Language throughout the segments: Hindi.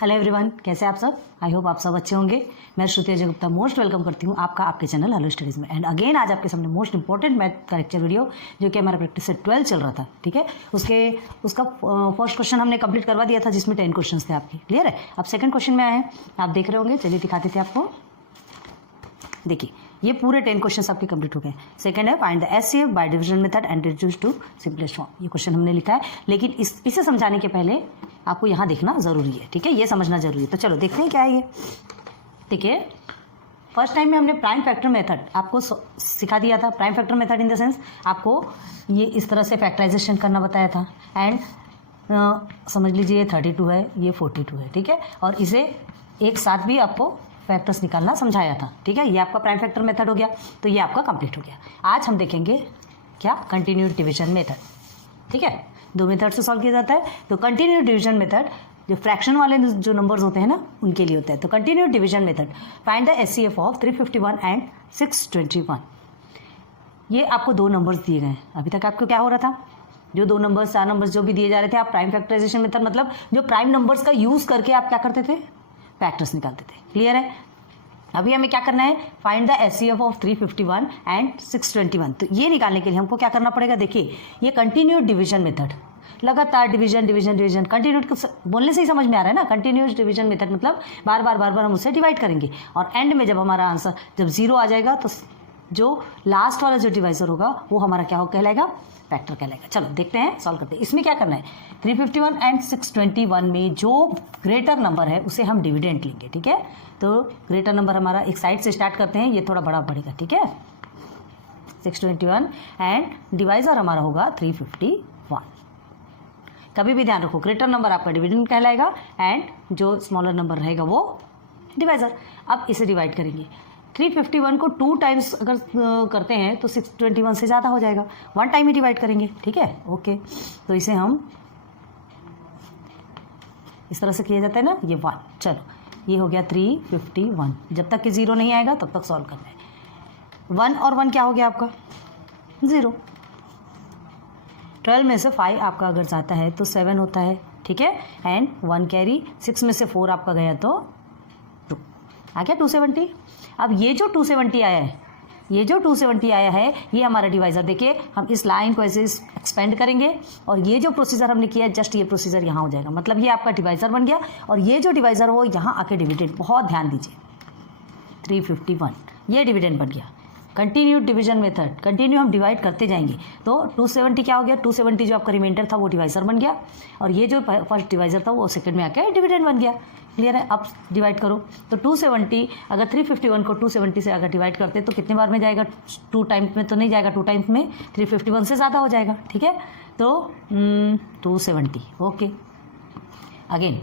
हेलो एवरीवन, कैसे आप सब? आई होप आप सब अच्छे होंगे। मैं श्रुति अजय गुप्ता मोस्ट वेलकम करती हूँ आपका आपके चैनल हेलो स्टडीज़ में। एंड अगेन आज आपके सामने मोस्ट इंपॉर्टेंट मैथ का लेक्चर वीडियो जो कि हमारा प्रैक्टिस से 12 चल रहा था, ठीक है। उसका फर्स्ट क्वेश्चन हमने कंप्लीट करवा दिया था जिसमें 10 क्वेश्चन थे आपके, क्लियर है। अब सेकंड क्वेश्चन में आए हैं, आप देख रहे होंगे, चलिए दिखाते थे आपको। देखिए ये पूरे 10 क्वेश्चन आपके कंप्लीट हो गए। सेकंड है find the HCF by division method and reduce to simplest form. ये क्वेश्चन हमने लिखा है, लेकिन इसे समझाने के पहले आपको यहाँ देखना जरूरी है, ठीक है, ये समझना जरूरी है। तो चलो देखते हैं क्या है ये। देखिए फर्स्ट टाइम में हमने प्राइम फैक्टर मेथड आपको सिखा दिया था। Prime factor method in the sense आपको ये इस तरह से फैक्टराइजेशन करना बताया था। एंड समझ लीजिए ये 32 है, ये 42 है, ठीक है, और इसे एक साथ भी आपको फैक्टर्स निकालना समझाया था, ठीक है। ये आपका प्राइम फैक्टर मेथड हो गया, तो ये आपका कंप्लीट हो गया। आज हम देखेंगे क्या, कंटिन्यूड डिवीजन मेथड, ठीक है। दो मेथड से सॉल्व किया जाता है। तो कंटिन्यूड डिवीजन मेथड जो फ्रैक्शन वाले जो नंबर्स होते हैं ना उनके लिए होता है। तो continued division method find the HCF of 351 and 621। ये आपको दो नंबर्स दिए गए हैं। अभी तक आपको क्या हो रहा था, जो दो नंबर्स, चार नंबर्स जो भी दिए जा रहे थे, आप प्राइम फैक्टराइजेशन मेथड मतलब जो प्राइम नंबर्स का यूज करके आप क्या करते थे, फैक्टर्स निकालते थे, क्लियर है। अभी हमें क्या करना है, find the HCF of 351 and 621। तो ये निकालने के लिए हमको क्या करना पड़ेगा, देखिए ये कंटिन्यूड डिवीजन मेथड, लगातार डिवीजन डिवीजन डिवीजन, कंटिन्यूड बोलने से ही समझ में आ रहा है ना। कंटिन्यूस डिवीजन मेथड मतलब बार बार हम उसे डिवाइड करेंगे, और एंड में जब हमारा आंसर जब 0 आ जाएगा तो जो लास्ट वाला जो डिवाइजर होगा वो हमारा क्या हो कहलाएगा, फैक्टर कहलाएगा। चलो देखते हैं, सॉल्व करते हैं। इसमें क्या करना है, 351 एंड 621 में जो ग्रेटर नंबर है उसे हम डिविडेंड लेंगे, ठीक है। तो ग्रेटर नंबर हमारा एक साइड से स्टार्ट करते हैं, ये थोड़ा बड़ा पड़ेगा, ठीक है। 621 एंड डिवाइजर हमारा होगा 351। कभी भी ध्यान रखो, ग्रेटर नंबर आपका डिविडेंड कहलाएगा एंड जो स्मॉलर नंबर रहेगा वो डिवाइजर। अब इसे डिवाइड करेंगे। 351 को 2 टाइम्स अगर करते हैं तो 621 से ज़्यादा हो जाएगा, 1 टाइम ही डिवाइड करेंगे, ठीक है, ओके। तो इसे हम इस तरह से किया जाता है ना, ये 1। चलो ये हो गया 351। जब तक कि 0 नहीं आएगा तब तक सॉल्व करना है। 1 और 1 क्या हो गया आपका, 0। 12 में से 5 आपका अगर जाता है तो 7 होता है, ठीक है, एंड 1 कैरी। 6 में से 4 आपका गया तो 2 आ गया, 270। अब ये जो 270 आया है, ये जो 270 आया है ये हमारा डिवाइजर। देखिए हम इस लाइन को ऐसे एक्सपेंड करेंगे और ये जो प्रोसीजर हमने किया है, जस्ट ये प्रोसीजर यहाँ हो जाएगा, मतलब ये आपका डिवाइजर बन गया। और ये जो डिवाइजर हो यहाँ आके डिविडेंड, बहुत ध्यान दीजिए, 351 ये डिविडेंड बन गया। कंटिन्यूड डिवीजन मेथड, कंटिन्यू हम डिवाइड करते जाएंगे। तो 270 क्या हो गया, 270 जो आपका रिमाइंडर था वो डिवाइजर बन गया, और ये जो फर्स्ट डिवाइजर था वो सेकंड में आके डिविडेंड बन गया, क्लियर है। अब डिवाइड करो तो 270 अगर 351 को 270 से अगर डिवाइड करते तो कितने बार में जाएगा, 2 टाइम्स में तो नहीं जाएगा, 2 टाइम्स में 351 से ज़्यादा हो जाएगा, ठीक है। तो 270, ओके। अगेन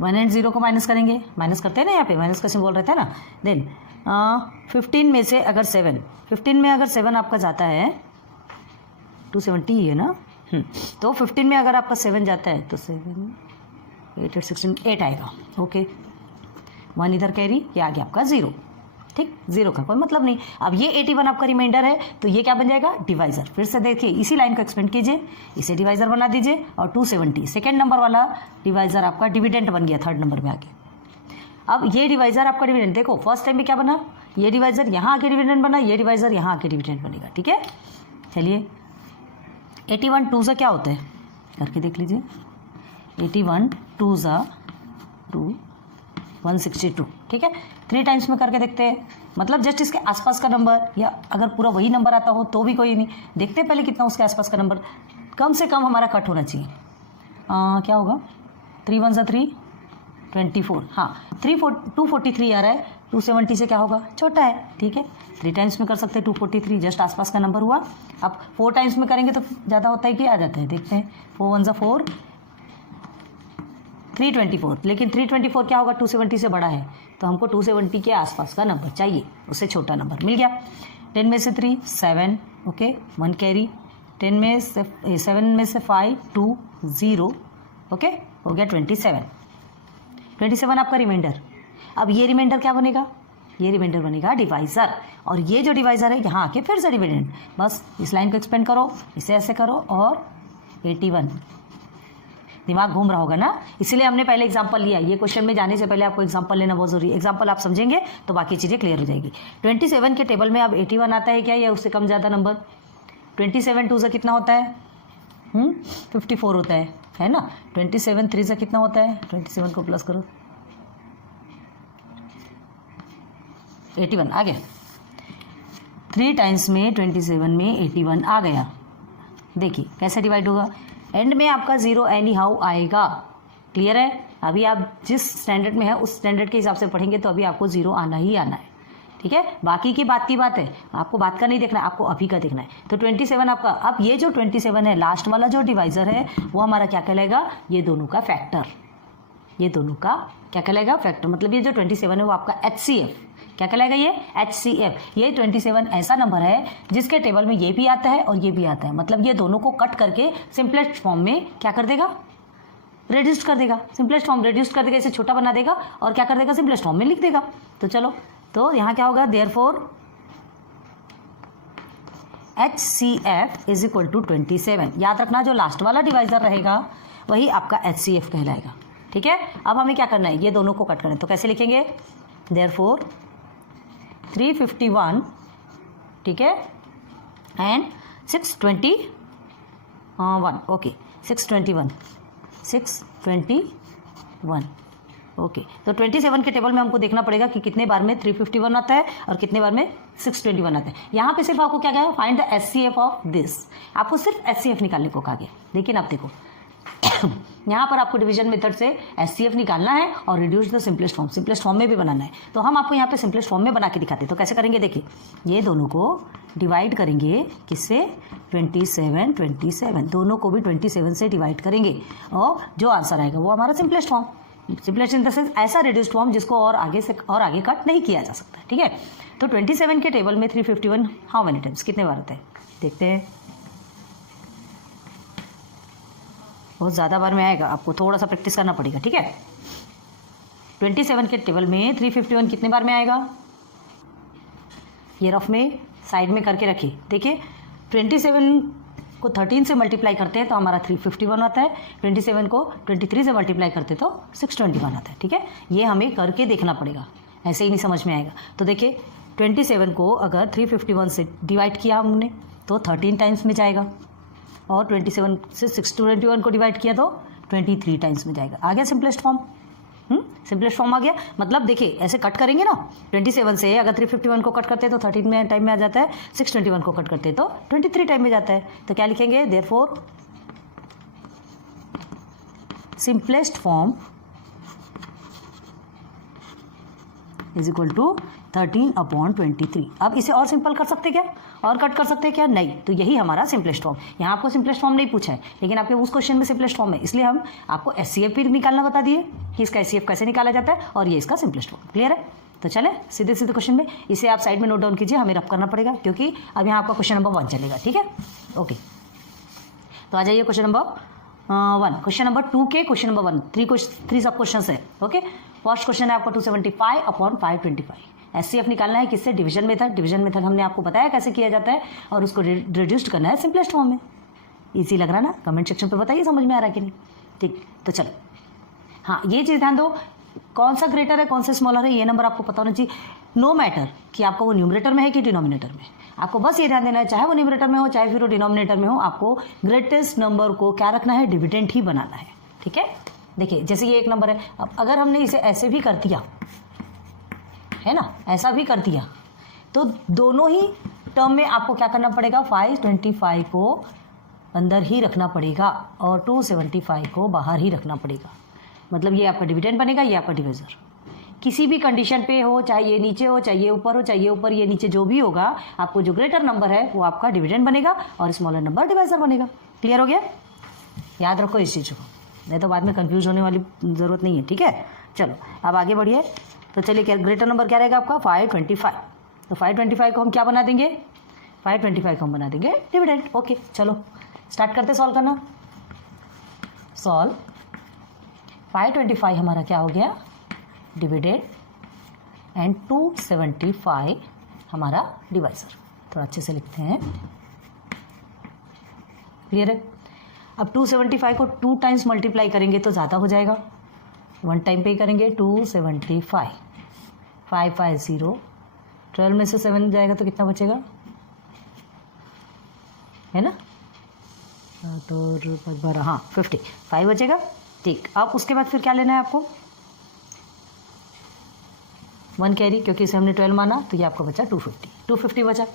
1 एंड 0 को माइनस करेंगे, माइनस करते हैं ना, यहाँ पे माइनस का सिंबल रहता है ना। देन 15 में से अगर 7, 15 में अगर 7 आपका जाता है, 270 ही है ना, तो 15 में अगर आपका 7 जाता है तो 7 8 8 16 8 आएगा, ओके। 1 इधर कैरी, ये आ गया आपका 0, ठीक, 0 का कोई मतलब नहीं। अब ये 81 आपका रिमाइंडर है, तो ये क्या बन जाएगा, डिवाइजर। फिर से देखिए इसी लाइन को एक्सपेंड कीजिए, इसे डिवाइजर बना दीजिए, और 270 सेकेंड नंबर वाला डिवाइजर आपका डिविडेंड बन गया थर्ड नंबर में आके। अब ये डिवाइजर आपका डिविडेंड, देखो फर्स्ट टाइम में क्या बना, ये डिवाइजर यहाँ आके डिविडेंड बना, ये डिवाइजर यहाँ आके डिविडेंड बनेगा, ठीक है। चलिए 81 2 से क्या होता है करके देख लीजिए, 81 2 ज़ा 2 162, ठीक है। 3 टाइम्स में करके देखते हैं, मतलब जस्ट इसके आसपास का नंबर, या अगर पूरा वही नंबर आता हो तो भी कोई नहीं, देखते हैं पहले कितना उसके आसपास का नंबर, कम से कम हमारा कट होना चाहिए। क्या होगा, 3 1 ज़ा 3 24, हाँ 243 आ रहा है, 270 से क्या होगा, छोटा है, ठीक है। 3 टाइम्स में कर सकते हैं 243, जस्ट आसपास का नंबर हुआ। अब 4 टाइम्स में करेंगे तो ज़्यादा होता है कि आ जाता है, देखते हैं। 4 1 ज़ा 4 324, लेकिन 324 क्या होगा, 270 से बड़ा है, तो हमको 270 के आसपास का नंबर चाहिए, उससे छोटा नंबर मिल गया। 10 में से 3 7, ओके, 1 कैरी। 10 में से 7 में से 5 2 0, ओके, हो गया 27 आपका रिमाइंडर। अब ये रिमाइंडर क्या बनेगा, ये रिमाइंडर बनेगा डिवाइजर, और ये जो डिवाइजर है यहाँ आके फिर से डिविडेंड। बस इस लाइन को एक्सपेंड करो, इसे ऐसे करो, और 81 दिमाग घूम रहा होगा ना, इसीलिए हमने पहले एग्जाम्पल लिया। ये क्वेश्चन में जाने से पहले आपको एग्जाम्पल लेना बहुत जरूरी है। एग्जाम्पल आप समझेंगे तो बाकी चीज़ें क्लियर हो जाएगी। 27 के टेबल में अब 81 आता है क्या, या उससे कम ज़्यादा नंबर? 27 2 से कितना होता है? 54 होता है ना। 27 3 से कितना होता है? 27 को प्लस करो, 81 आ गया। 3 टाइम्स में 27 में 81 आ गया। देखिए कैसे डिवाइड होगा, एंड में आपका 0 एनी हाउ आएगा। क्लियर है? अभी आप जिस स्टैंडर्ड में है उस स्टैंडर्ड के हिसाब से पढ़ेंगे तो अभी आपको 0 आना ही आना है। ठीक है, बाकी की बात की बात है, आपको बात का नहीं देखना है, आपको अभी का देखना है। तो 27 आपका, अब ये जो 27 है लास्ट वाला जो डिवाइजर है वो हमारा क्या कहलाएगा? ये दोनों का फैक्टर। ये दोनों का क्या कहलाएगा? फैक्टर। मतलब ये जो 27 है वो आपका HCF क्या कहलाएगा? ये HCF। ये 27 ऐसा नंबर है जिसके टेबल में ये भी आता है और ये भी आता है। मतलब ये दोनों को कट करके सिंपलेस्ट फॉर्म में क्या कर देगा? रेड्यूस कर देगा। सिंपलेस्ट फॉर्म रेड्यूस कर देगा, इसे छोटा बना देगा और क्या कर देगा? सिंपलेस्ट फॉर्म में लिख देगा। तो चलो, तो यहाँ क्या होगा? Therefore HCF is equal to 27। याद रखना जो लास्ट वाला डिवाइजर रहेगा वही आपका HCF कहलाएगा। ठीक है, अब हमें क्या करना है? ये दोनों को कट करना है। तो कैसे लिखेंगे? देयरफॉर 351, ठीक है, एंड 621, ओके 621 ओके। तो 27 के टेबल में हमको देखना पड़ेगा कि कितने बार में 351 आता है और कितने बार में 621 आता है। यहाँ पे सिर्फ आपको क्या कहा है? Find the HCF of this. आपको सिर्फ HCF निकालने को कहा गया। लेकिन आप देखो यहाँ पर आपको डिवीजन मेथड से HCF निकालना है और reduce the simplest form, simplest form में भी बनाना है। तो हम आपको यहाँ पे सिंपलेस्ट फॉर्म में बना के दिखाते हैं। तो कैसे करेंगे? देखिए, ये दोनों को डिवाइड करेंगे किससे? 27 दोनों को भी 27 से डिवाइड करेंगे और जो आंसर आएगा वो हमारा simplest form. Simplest in the sense ऐसा रिड्यूस्ड फॉर्म जिसको और आगे से और आगे कट नहीं किया जा सकता। ठीक है, तो 27 के टेबल में 351 हाउ मेनी टाइम्स, कितने बार होते हैं? देखते हैं। बहुत ज़्यादा बार में आएगा, आपको थोड़ा सा प्रैक्टिस करना पड़ेगा। ठीक है, 27 के टेबल में 351 कितने बार में आएगा? ये रफ में साइड में करके रखिए। देखिए 27 को 13 से मल्टीप्लाई करते हैं तो हमारा 351 आता है। 27 को 23 से मल्टीप्लाई करते तो 621 आता है। ठीक है, ये हमें करके देखना पड़ेगा, ऐसे ही नहीं समझ में आएगा। तो देखिए 27 को अगर 351 से डिवाइड किया हमने तो 13 टाइम्स में जाएगा और 27 से 621 को डिवाइड किया तो 23 टाइम्स में जाएगा। आ गया सिंपलेस्ट फॉर्म। सिंपलेस्ट फॉर्म आ गया। मतलब देखिए ऐसे कट करेंगे ना, 27 से अगर 351 को कट करते हैं तो 13 में टाइम में आ जाता है, 621 को कट करते हैं तो 23 टाइम में जाता है। तो क्या लिखेंगे? Therefore simplest form is equal to 13/23। अब इसे और सिंपल कर सकते क्या? और कट कर सकते हैं क्या? नहीं। तो यही हमारा सिंपलेस्ट फॉर्म। यहाँ आपको सिंपलेस्ट फॉर्म नहीं पूछा है, लेकिन आपके उस क्वेश्चन में सिंपलेस्ट फॉर्म है, इसलिए हम आपको HCF भी निकालना बता दिए कि इसका HCF कैसे निकाला जाता है और ये इसका सिंपलेस्ट फॉर्म। क्लियर है? तो चले सीधे सीधे क्वेश्चन में, इसे आप साइड में नोट डाउन कीजिए, हमें रफ करना पड़ेगा क्योंकि अब यहाँ आपका क्वेश्चन नंबर 1 चलेगा। ठीक है, ओके। तो आ जाइए क्वेश्चन नंबर 1। क्वेश्चन नंबर 2 के क्वेश्चन नंबर 1 3 सब क्वेश्चन है। ओके, फर्स्ट क्वेश्चन है आपका 275/525। HCF निकालना है किससे? Division method. डिवीजन मेथड हमने आपको बताया कैसे किया जाता है और उसको रिड्यूस्ड करना है सिंपलेस्ट फॉर्म में। इजी लग रहा ना? कमेंट सेक्शन पे बताइए समझ में आ रहा है कि नहीं। ठीक, तो चलो, हाँ ये चीज़ ध्यान दो, कौन सा ग्रेटर है कौन सा स्मॉलर है ये नंबर आपको पता होना चाहिए। नो मैटर कि आपको वो न्यूमरेटर में है कि डिनोमिनेटर में, आपको बस ये ध्यान देना है चाहे वो न्यूमरेटर में हो चाहे फिर वो डिनोमिनेटर में हो, आपको ग्रेटेस्ट नंबर को क्या रखना है? डिविडेंड ही बनाना है। ठीक है, देखिए जैसे ये एक नंबर है, अब अगर हमने इसे ऐसे भी कर दिया है ना, ऐसा भी कर दिया तो दोनों ही टर्म में आपको क्या करना पड़ेगा? 525 को अंदर ही रखना पड़ेगा और 275 को बाहर ही रखना पड़ेगा। मतलब ये आपका डिविडेंड बनेगा, ये आपका डिविजर। किसी भी कंडीशन पे हो, चाहे ये नीचे हो चाहे ये ऊपर हो, चाहे ये ऊपर ये नीचे, जो भी होगा आपको जो ग्रेटर नंबर है वो आपका डिविडेंड बनेगा और स्मॉलर नंबर डिवाइजर बनेगा। क्लियर हो गया? याद रखो इस चीज़ को, नहीं तो बाद में कंफ्यूज होने वाली ज़रूरत नहीं है। ठीक है, चलो अब आगे बढ़िए। तो चलिए क्या ग्रेटर नंबर क्या रहेगा आपका? 525। तो 525 को हम क्या बना देंगे? 525 को हम बना देंगे डिविडेंड। ओके, चलो स्टार्ट करते सॉल्व करना। सॉल्व 525 हमारा क्या हो गया? डिविडेंड एंड 275 हमारा डिवाइजर। थोड़ा अच्छे से लिखते हैं। क्लियर है? अब 275 को 2 टाइम्स मल्टीप्लाई करेंगे तो ज़्यादा हो जाएगा, 1 टाइम पे ही करेंगे। 275, 5 5 0, 12 में से 7 जाएगा तो कितना बचेगा, है ना, तो 12, हाँ 55 बचेगा। ठीक, अब उसके बाद फिर क्या लेना है आपको, 1 कैरी, क्योंकि इसे हमने 12 माना, तो ये आपको बचा 250 बचा।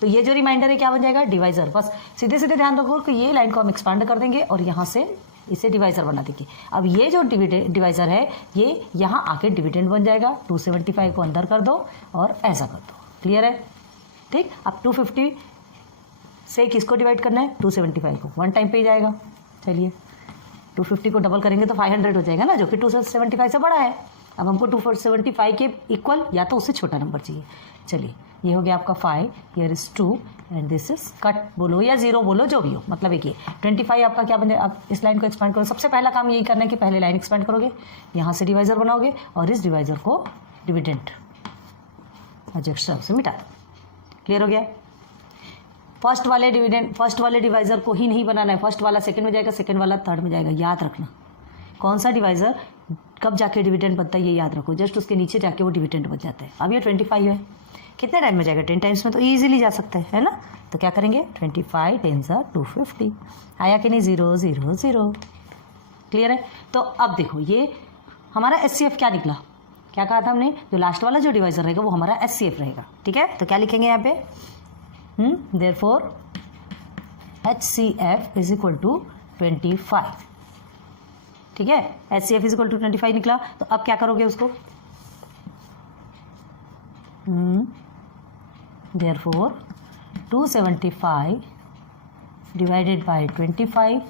तो ये जो रिमाइंडर है क्या बन जाएगा, डिवाइजर। बस सीधे सीधे ध्यान रखो कि ये लाइन को हम एक्सपांड कर देंगे और यहाँ से इसे डिवाइजर बना देंगे। अब ये जो डिवाइजर है ये यहाँ आके डिविडेंड बन जाएगा। 275 को अंदर कर दो और ऐसा कर दो, क्लियर है। ठीक, अब 250 से किसको डिवाइड करना है, 275 को, 1 टाइम पे ही जाएगा। चलिए 250 को डबल करेंगे तो 500 हो जाएगा ना, जो कि 275 से बड़ा है। अब हमको 275 के इक्वल या तो उससे छोटा नंबर चाहिए। चलिए ये हो गया आपका 5, here is 2 and this is cut बोलो या 0 बोलो, जो भी हो, मतलब एक ही 25 आपका क्या बन जाए। आप इस लाइन को एक्सपेंड करो, सबसे पहला काम यही करना है कि पहले लाइन एक्सपेंड करोगे, यहाँ से डिवाइजर बनाओगे और इस डिवाइजर को डिविडेंड एडजस्टर से मिटा दो, क्लियर हो गया। फर्स्ट वाले डिवाइजर को ही नहीं बनाना है, फर्स्ट वाला सेकंड में जाएगा, सेकंड वाला थर्ड में जाएगा, याद रखना। कौन सा डिवाइजर कब जाके डिविडेंड बनता है ये याद रखो, जस्ट उसके नीचे जाके वो डिविडेंड बन जाता है। अब ये 25 है, कितने टाइम में जाएगा, 10 टाइम्स में तो ईजिली जा सकते हैं, है ना। तो क्या करेंगे, 25 10 250, आया कि नहीं, 0 0 0, क्लियर है। तो अब देखो ये हमारा HCF क्या निकला, क्या कहा था हमने, जो लास्ट वाला जो डिवाइजर रहेगा वो हमारा HCF रहेगा, ठीक है। तो क्या लिखेंगे यहाँ पे, therefore HCF is equal to 25, ठीक है। HCF इज इक्वल टू 25 निकला। तो अब क्या करोगे उसको, therefore 275 divided by 25,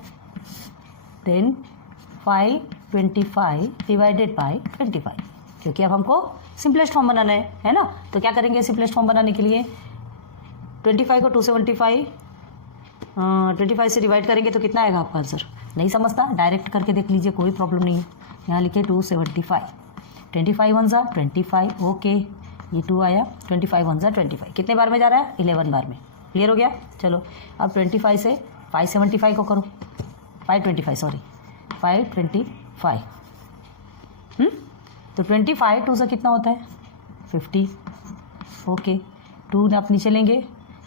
then 525 divided by 25, क्योंकि अब हमको सिंपलेस्ट फॉर्म बनाना है ना। तो क्या करेंगे सिंपलेस्ट फॉर्म बनाने के लिए, 25 को 275 से डिवाइड करेंगे तो कितना आएगा आपका आंसर, नहीं समझता डायरेक्ट करके देख लीजिए, कोई प्रॉब्लम नहीं है। यहाँ लिखे 275, 25 1 जा 25, ओके, ये 2 आया, 25 1 जा 25, कितने बार में जा रहा है, 11 बार में, क्लियर हो गया। चलो अब 25 से 575 को करो, 525 सॉरी 525, तो 25 2 से कितना होता है 50, ओके, 2 आप नीचे लेंगे,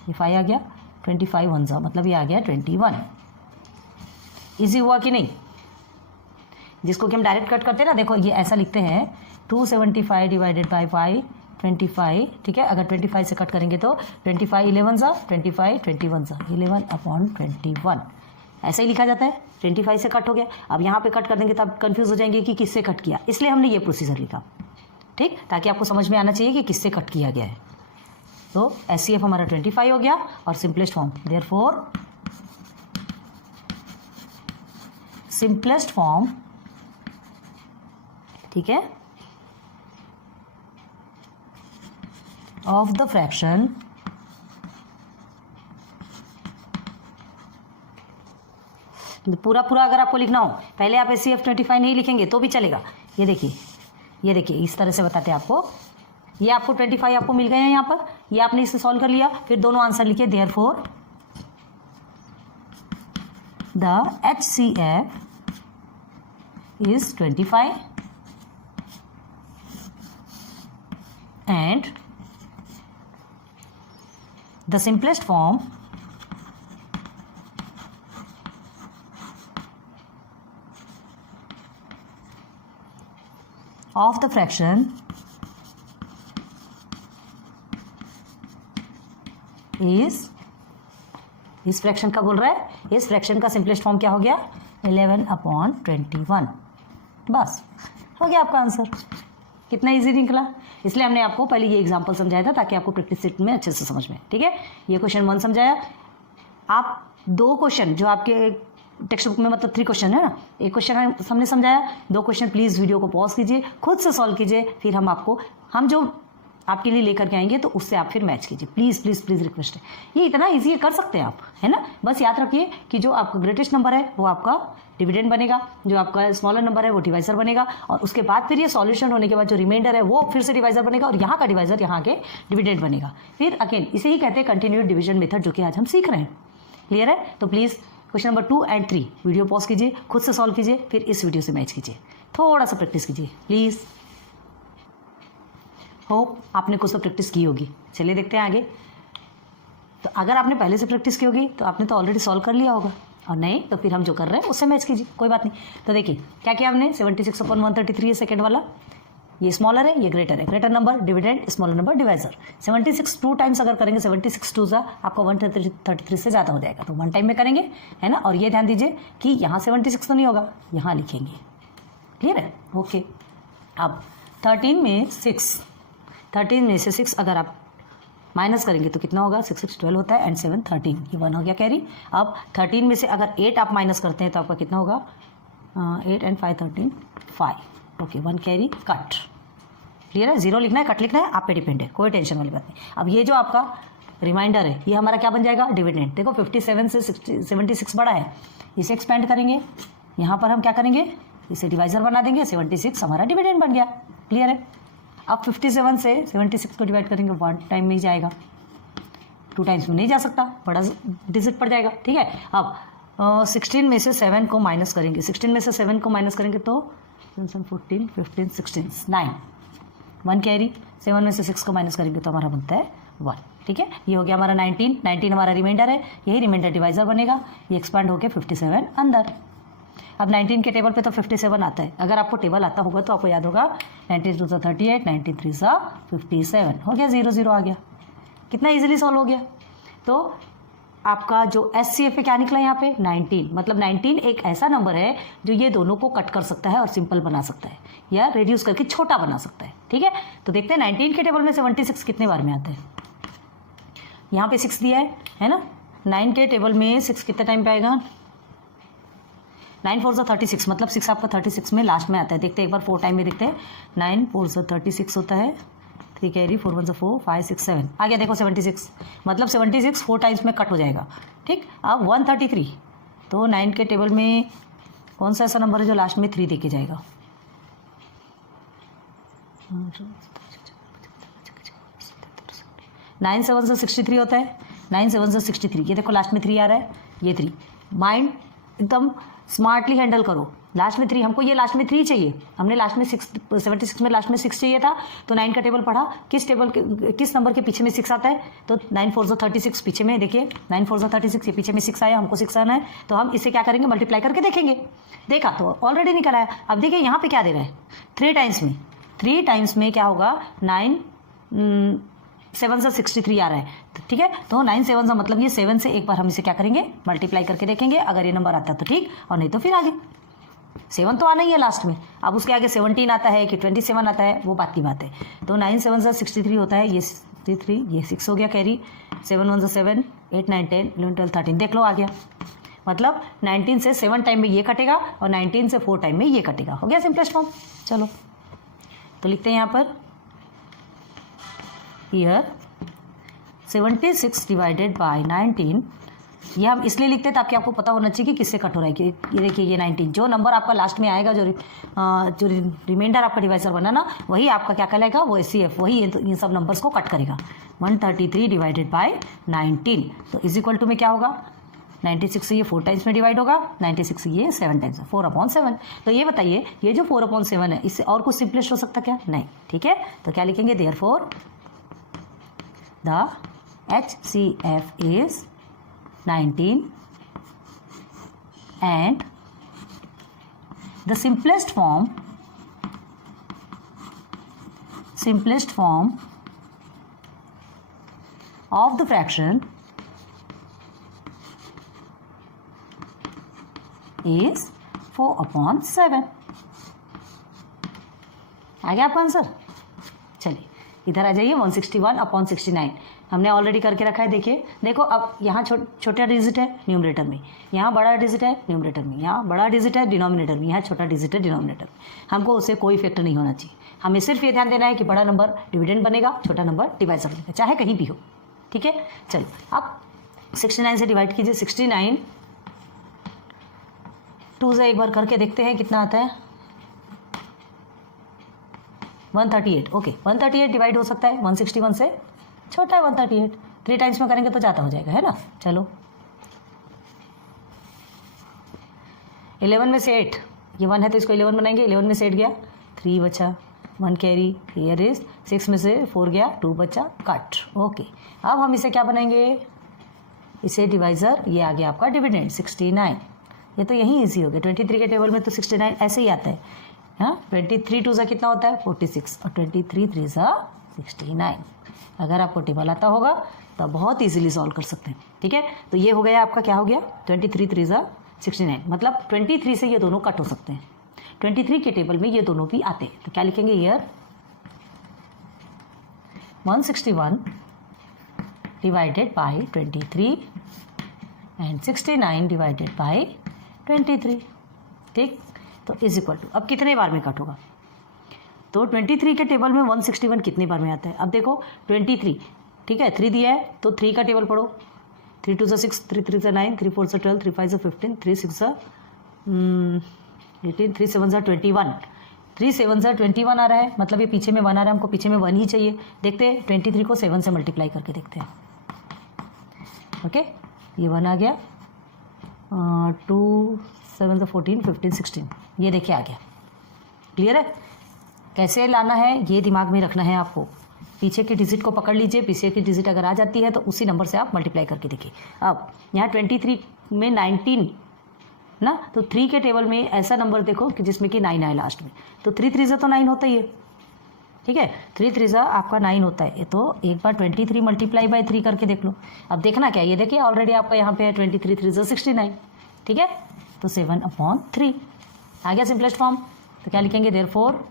ये 5 आ गया, 25 1 जा मतलब ये आ गया 21। इजी हुआ कि नहीं, जिसको कि हम डायरेक्ट कट करते हैं ना, देखो ये ऐसा लिखते हैं 275 डिवाइडेड बाय 525, ठीक है। अगर 25 से कट करेंगे तो 25 11 जा 25 21 जा 11/21, ऐसा ही लिखा जाता है। 25 से कट हो गया, अब यहाँ पे कट कर देंगे तो आप कंफ्यूज हो जाएंगे कि किससे कट किया, इसलिए हमने ये प्रोसीजर लिखा, ठीक, ताकि आपको समझ में आना चाहिए कि किससे कट किया गया है। तो HCF हमारा 25 हो गया और simplest form, therefore simplest form, ठीक है, ऑफ द फ्रैक्शन पूरा अगर आपको लिखना हो, पहले आप HCF 25 नहीं लिखेंगे तो भी चलेगा। ये देखिए इस तरह से बताते हैं आपको, ये आपको 25 आपको मिल गए हैं यहाँ पर, ये आपने इसे सॉल्व कर लिया, फिर दोनों आंसर लिखिए, therefore the HCF is 25 and the simplest form of the fraction is, इस फ्रैक्शन का बोल रहा है, इस फ्रैक्शन का सिंपलेस्ट फॉर्म क्या हो गया 11/21, बस हो गया आपका आंसर। कितना इजी निकला, इसलिए हमने आपको पहले ये एग्जांपल समझाया था ताकि आपको प्रैक्टिस सेट में अच्छे से समझ में, ठीक है। ये क्वेश्चन 1 समझाया, आप 2 क्वेश्चन जो आपके टेक्स्ट बुक में मतलब 3 क्वेश्चन है ना, एक क्वेश्चन हमने समझाया, 2 क्वेश्चन प्लीज़ वीडियो को पॉज कीजिए, खुद से सॉल्व कीजिए, फिर हम जो आपके लिए लेकर के आएंगे तो उससे आप फिर मैच कीजिए, प्लीज़ प्लीज़ प्लीज़ रिक्वेस्ट है। ये इतना ईजी है, कर सकते हैं आप, है ना। बस याद रखिए कि जो आपका ग्रेटेस्ट नंबर है वो आपका डिविडेंड बनेगा, जो आपका स्मॉलर नंबर है वो डिवाइजर बनेगा, और उसके बाद फिर ये सॉल्यूशन होने के बाद जो रिमाइंडर है वो फिर से डिवाइजर बनेगा, और यहाँ का डिवाइजर यहाँ के डिविडेंड बनेगा। फिर अगेन इसे ही कहते हैं कंटिन्यूड डिवीजन मेथड, जो कि आज हम सीख रहे हैं, क्लियर है। तो please question number 2 and 3 video pause कीजिए, खुद से सॉल्व कीजिए, फिर इस वीडियो से मैच कीजिए, थोड़ा सा प्रैक्टिस कीजिए प्लीज़। होप आपने कुछ तो प्रैक्टिस की होगी। चलिए देखते हैं आगे। तो अगर आपने पहले से प्रैक्टिस की होगी तो आपने तो ऑलरेडी सॉल्व कर लिया होगा, और नहीं तो फिर हम जो कर रहे हैं उससे मैच कीजिए, कोई बात नहीं। तो देखिए क्या किया हमने, 76/133 है सेकेंड वाला, ये स्मॉलर है ये ग्रेटर है, greater number dividend smaller number divisor. 76 2 times अगर करेंगे 76 2 आपका 133 से ज़्यादा हो जाएगा, तो 1 टाइम में करेंगे, है ना। और ये ध्यान दीजिए कि यहाँ 76 तो नहीं होगा, यहाँ लिखेंगे, क्लियर है, ओके। अब 13 में से 6 अगर आप माइनस करेंगे तो कितना होगा, 6 6 12 होता है एंड 7 13, ये 1 हो गया कैरी। अब 13 में से अगर 8 आप माइनस करते हैं तो आपका कितना होगा, 8 and 5 13 5, okay 1 carry cut, clear है। 0 लिखना है कट लिखना है आप पे डिपेंड है, कोई टेंशन वाली बात नहीं। अब ये जो आपका रिमाइंडर है ये हमारा क्या बन जाएगा, डिविडेंड। देखो 57 से 76 बड़ा है, इसे एक्सपेंड करेंगे, यहाँ पर हम क्या करेंगे, इसे डिवाइजर बना देंगे, 76 हमारा डिविडेंड बन गया, क्लियर है। अब 57 से 76 को डिवाइड करेंगे, 1 टाइम में ही जाएगा, 2 टाइम्स में नहीं जा सकता, बड़ा डिजिट पड़ जाएगा, ठीक है। अब 16 में से 7 को माइनस करेंगे, 16 में से 7 को माइनस करेंगे तो 14 15 16 9, 1 कैरी। 7 में से 6 को माइनस करेंगे तो हमारा बनता है 1, ठीक है। ये हो गया हमारा 19 हमारा रिमाइंडर है, यही रिमाइंडर डिवाइजर बनेगा, ये एक्सपांड होकर 57 अंदर। अब 19 के टेबल पे तो 57 आता है, अगर आपको टेबल आता होगा तो आपको याद होगा 19 2 38, 19 3 57 हो गया, 0 0 आ गया, कितना इजीली सॉल्व हो गया। तो आपका जो SCF पे क्या निकला यहाँ पे 19, मतलब 19 एक ऐसा नंबर है जो ये दोनों को कट कर सकता है और सिंपल बना सकता है या रिड्यूस करके छोटा बना सकता है, ठीक है। तो देखते हैं 19 के टेबल में 76 कितने बार में आता है, यहाँ पे 6 दिया है ना। 9 के टेबल में 6 कितने टाइम पे आएगा, 9 4 36, मतलब 6 आपका 36 में लास्ट में आता है। देखते हैं एक बार 4 टाइम में देखते हैं, 9 4 36 होता है, 3 कैरी, 4 1 4 5 6 7 आ गया, देखो 76, मतलब 76 4 टाइम्स में कट हो जाएगा, ठीक। अब 133, तो 9 के टेबल में कौन सा ऐसा नंबर है जो लास्ट में 3 देके जाएगा, 9 7 63 होता है, 9 7 63, ये देखो लास्ट में 3 आ रहा है, ये 3, माइंड एकदम स्मार्टली हैंडल करो। लास्ट में 3, हमको ये लास्ट में 3 चाहिए, हमने लास्ट में 76 में लास्ट में 6 चाहिए था, तो 9 का टेबल पढ़ा, किस नंबर के पीछे में 6 आता है, तो 9 4 36 पीछे में, देखिए 9 4 36 ये पीछे में 6 आया, हमको 6 आना है, तो हम इसे क्या करेंगे, मल्टीप्लाई करके देखेंगे। देखा तो ऑलरेडी निकल आया। अब देखिए यहाँ पे क्या दे रहा है, 3 टाइम्स में क्या होगा, 9 7 से 63 आ रहा है, ठीक है। तो 9 7 का मतलब ये 7 से एक बार हम इसे क्या करेंगे, मल्टीप्लाई करके देखेंगे, अगर ये नंबर आता है तो ठीक, और नहीं तो फिर आगे 7 तो आना ही है लास्ट में। अब उसके आगे 17 आता है कि 27 आता है, वो बात की बात है। तो 9 7 से 63 होता है, ये 63, ये 6 हो गया कैरी, 7 1 7 8 9 10 11 12 13, देख लो आ गया, मतलब 19 से 7 टाइम में ये कटेगा और 19 से 4 टाइम में ये कटेगा, हो गया सिंपलेस्ट फॉर्म। चलो तो लिखते हैं यहाँ पर, हियर 76 डिवाइडेड बाय 19, ये हम इसलिए लिखते हैं ताकि आपको पता होना चाहिए कि किससे कट हो रहा है। कि ये देखिए ये 19, जो नंबर आपका लास्ट में आएगा, जो रिमाइंडर आपका डिवाइजर बना ना, वही आपका क्या कहलाएगा, वो SCF, वही इन सब नंबर्स को कट करेगा। 133 डिवाइडेड बाय 19, तो इज इक्वल टू में क्या होगा, 96 से ये 4 टाइम्स में डिवाइड होगा, 96 से ये 7 टाइम्स, 4/7। तो ये बताइए ये जो 4/7 है, इससे और कुछ सिंपलेस्ट हो सकता क्या, नहीं, ठीक है। तो क्या लिखेंगे, therefore the HCF is 19 and the simplest form of the fraction is 4/7। आ गया आपका आंसर। चलिए इधर आ जाइए, 161/69 हमने ऑलरेडी करके रखा है। देखो अब यहाँ छोटा डिजिट है न्यूमरेटर में, यहाँ बड़ा डिजिट है न्यूमरेटर में, यहाँ बड़ा डिजिट है डिनोमिनेटर में, यहाँ छोटा डिजिट है डिनोमिनेटर में। हमको उससे कोई इफेक्ट नहीं होना चाहिए, हमें सिर्फ ये ध्यान देना है कि बड़ा नंबर डिविडेंड बनेगा, छोटा नंबर डिवाइजर बनेगा, चाहे कहीं भी हो, ठीक है। चलिए अब 69 से डिवाइड कीजिए, 69 2 से एक बार करके देखते हैं कितना आता है, 138, ओके 138 डिवाइड हो सकता है 161 से, छोटा है 138, 3 टाइम्स में करेंगे तो ज़्यादा हो जाएगा, है ना। चलो 11 में से 8, ये 1 है तो इसको 11 बनाएंगे, 11 में से 8 गया 3 बचा, 1 कैरी, हियर इज 6 में से 4 गया 2 बचा, कट। ओके, अब हम इसे क्या बनाएंगे, इसे डिवाइज़र, ये आ गया आपका डिविडेंड 69। ये तो यही इजी हो गया, 23 के टेबल में तो 69 ऐसे ही आता है। हाँ, 23 2 सा कितना होता है 46 और 23 3 सा 69। अगर आपको टेबल आता होगा तो बहुत इजीली सॉल्व कर सकते हैं। ठीक है, तो ये हो गया आपका, क्या हो गया 23 3 सा 69, मतलब 23 से ये दोनों कट हो सकते हैं। 23 के टेबल में ये दोनों भी आते हैं, तो क्या लिखेंगे year 161 divided by 23 and 69 divided by 23। ठीक, तो इज इक्वल टू, अब कितने बार में कट होगा, तो 23 के टेबल में 161 कितने बार में आता है। अब देखो 23, ठीक है 3 दिया है तो 3 का टेबल पढ़ो, 3 2 6, 3 3 9, 3 4 12, 3 5 15, 3 6 18, 3 7 21, 3 7 21 आ रहा है, मतलब ये पीछे में 1 आ रहा है, हमको पीछे में 1 ही चाहिए। देखते हैं 23 को 7 से मल्टीप्लाई करके देखते हैं। ओके, ये 1 आ गया, 2 7 14 15 16, ये देखिए आ गया। क्लियर है, कैसे लाना है ये दिमाग में रखना है आपको। पीछे की डिजिट को पकड़ लीजिए, पीछे की डिजिट अगर आ जाती है तो उसी नंबर से आप मल्टीप्लाई करके देखिए। अब यहाँ 23 में 19 ना, तो 3 के टेबल में ऐसा नंबर देखो कि जिसमें कि 9 आए लास्ट में, तो 3 3 से तो 9 होता ही है। ठीक है, 3 3 से आपका 9 होता है, तो एक बार 23 मल्टीप्लाई बाई 3 करके देख लो। अब देखना क्या, ये देखिए ऑलरेडी आपका यहाँ पे है 23 3 से 69। ठीक है, तो 7/3 आ गया सिंपलेस्ट फॉर्म। तो क्या लिखेंगे, therefore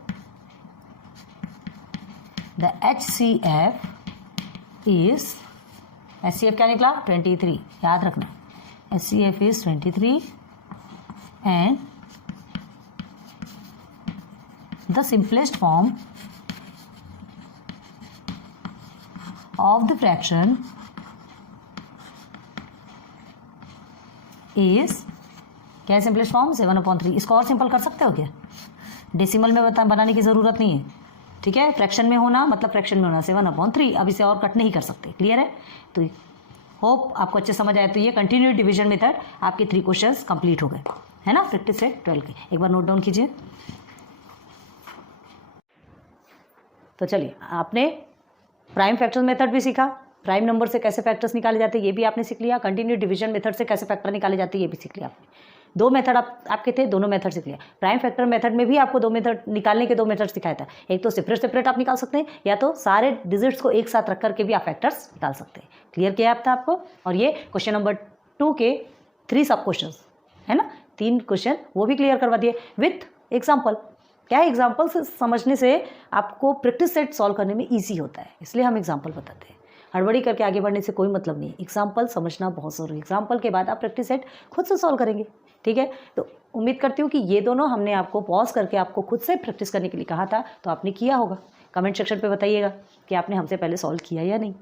the HCF is, HCF क्या निकला 23, याद रखना HCF is 23 and the simplest form of the fraction is, क्या है सिंपलेस्ट फॉर्म 7/3। इसको और सिंपल कर सकते हो क्या, डेसिमल में बनाने की ज़रूरत नहीं है। ठीक है, फ्रैक्शन में होना मतलब फ्रैक्शन में होना 7/3, अब इसे और कट नहीं कर सकते। क्लियर है, तो होप आपको अच्छे समझ आए। तो ये कंटिन्यू डिवीजन मेथड आपके 3 क्वेश्चंस कंप्लीट हो गए, है ना, प्रैक्टिस सेट 12 के। एक बार नोट डाउन कीजिए। तो चलिए, आपने प्राइम फैक्टर मेथड भी सीखा, प्राइम नंबर से कैसे फैक्टर्स निकाले जाते हैं ये भी आपने सीख लिया, कंटिन्यू डिवीजन मेथड से कैसे फैक्टर निकाले जाते हैं ये भी सीख लिया आपने। 2 मेथड आपके थे, दोनों मेथड सीख लिया। प्राइम फैक्टर मेथड में भी आपको 2 मेथड निकालने के 2 मेथड सिखाया था, एक तो सेपरेट आप निकाल सकते हैं, या तो सारे डिजिट्स को एक साथ रख करके भी आप फैक्टर्स निकाल सकते हैं। क्लियर किया था आपको। और ये क्वेश्चन नंबर 2 के 3 सब क्वेश्चन है ना, 3 क्वेश्चन वो भी क्लियर करवा दिए विथ एग्जाम्पल। क्या है, एग्जाम्पल से समझने से आपको प्रैक्टिस सेट सॉल्व करने में ईजी होता है, इसलिए हम एग्जाम्पल बताते हैं। हड़बड़ी करके आगे बढ़ने से कोई मतलब नहीं, एग्जाम्पल समझना बहुत ज़रूरी है। एग्जाम्पल के बाद आप प्रैक्टिस सेट खुद से सॉल्व करेंगे। ठीक है, तो उम्मीद करती हूँ कि ये दोनों हमने आपको पॉज करके आपको खुद से प्रैक्टिस करने के लिए कहा था, तो आपने किया होगा। कमेंट सेक्शन पे बताइएगा कि आपने हमसे पहले सॉल्व किया या नहीं,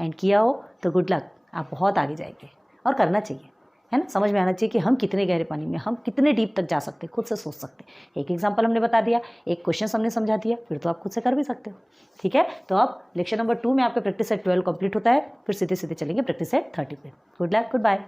एंड किया हो तो गुड लक, आप बहुत आगे जाएंगे। और करना चाहिए, है ना, समझ में आना चाहिए कि हम कितने गहरे पानी में, हम कितने डीप तक जा सकते हैं, खुद से सोच सकते हैं। एक एग्जांपल हमने बता दिया, एक क्वेश्चन हमने समझा दिया, फिर तो आप खुद से कर भी सकते हो। ठीक है, तो अब लेक्चर नंबर 2 में आपका प्रैक्टिस सेट 12 कंप्लीट होता है, फिर सीधे सीधे चलेंगे प्रैक्टिस सेट 30 पे। Good luck, good bye.